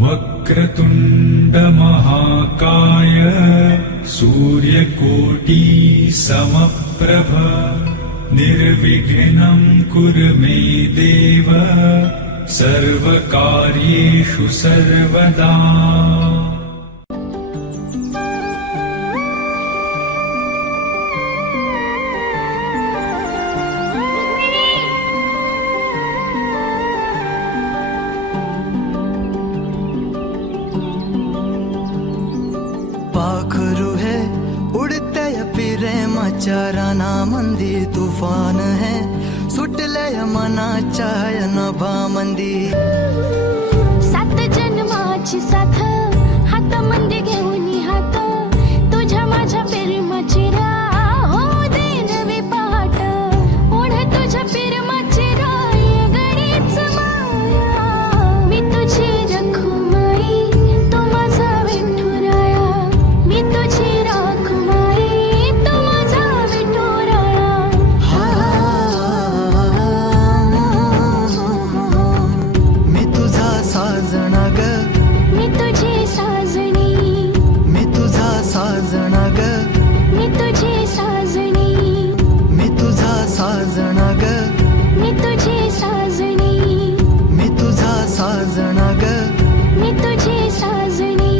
वक्रतुंड महाकाय सूर्यकोटि समप्रभ निर्विघ्नं कुरु मे देव सर्वकार्येषु सर्वदा। पाखरू है उड़ते प्रेमाच्या रानामंदी तुफान है सुटले मनाच्या नभामंदी। सात जन्माची साथ हात मंदी घेऊन हात तुझ्या माझ्या प्रेमाची राह हो देन विपाट ओढ तुझ्या प्रेमाची राय गडीच माया मी तुझी रखुमाई तो माझा विठुराया मी तुझी रखुमाई तो माझा विठुराया। मी तुझा साजना ग मी तुझी साजणी मी तुझा साजना ग मी तुझी साजणी मी तुझा साजना ग मी तुझी साजणी मी तुझा साजना ग मी तुझी साजणी।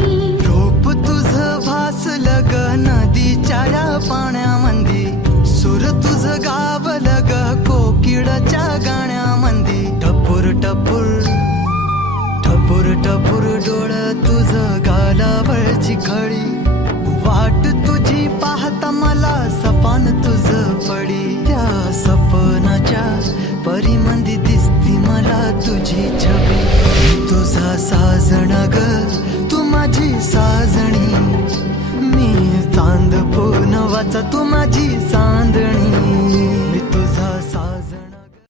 रूप तुझं भासलं ग नदीच्या या पाण्यामंदी सुर तुझं गावलं ग कोकिळाच्या गाण्यामंदी। टपूर टपूर टपूर टपूर डोळं तुझं गालावरची खळी वाट तुझी पाहता मला सपान तुझं पडी त्या सपनाच्या परीमंदी दिसती मला तुझी छबी। मी तुझा साजणा ग